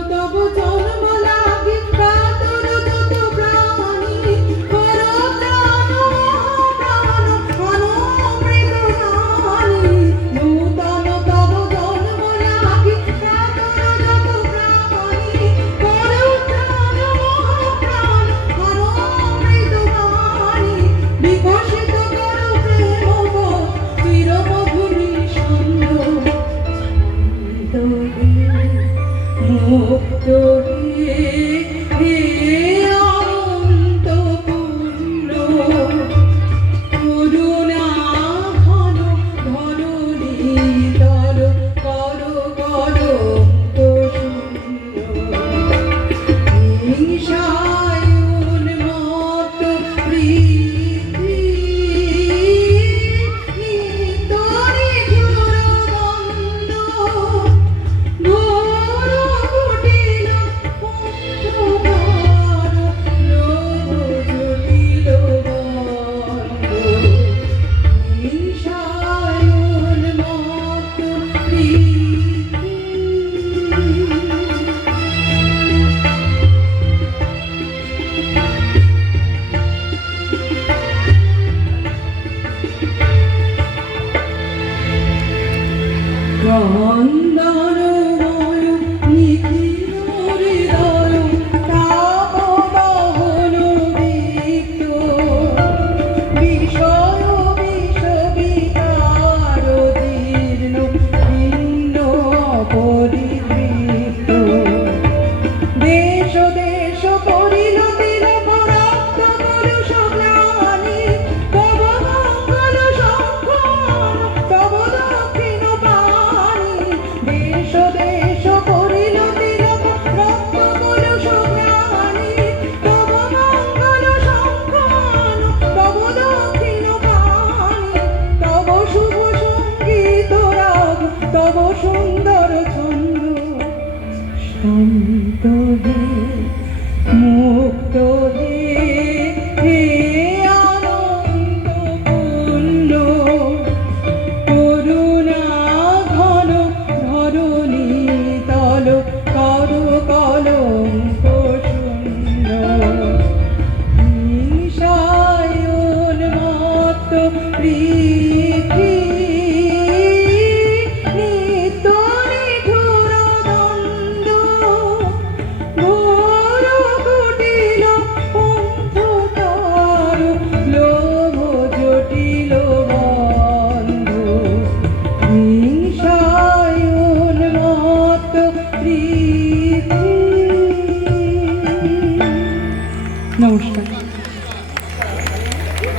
no, no, no, মত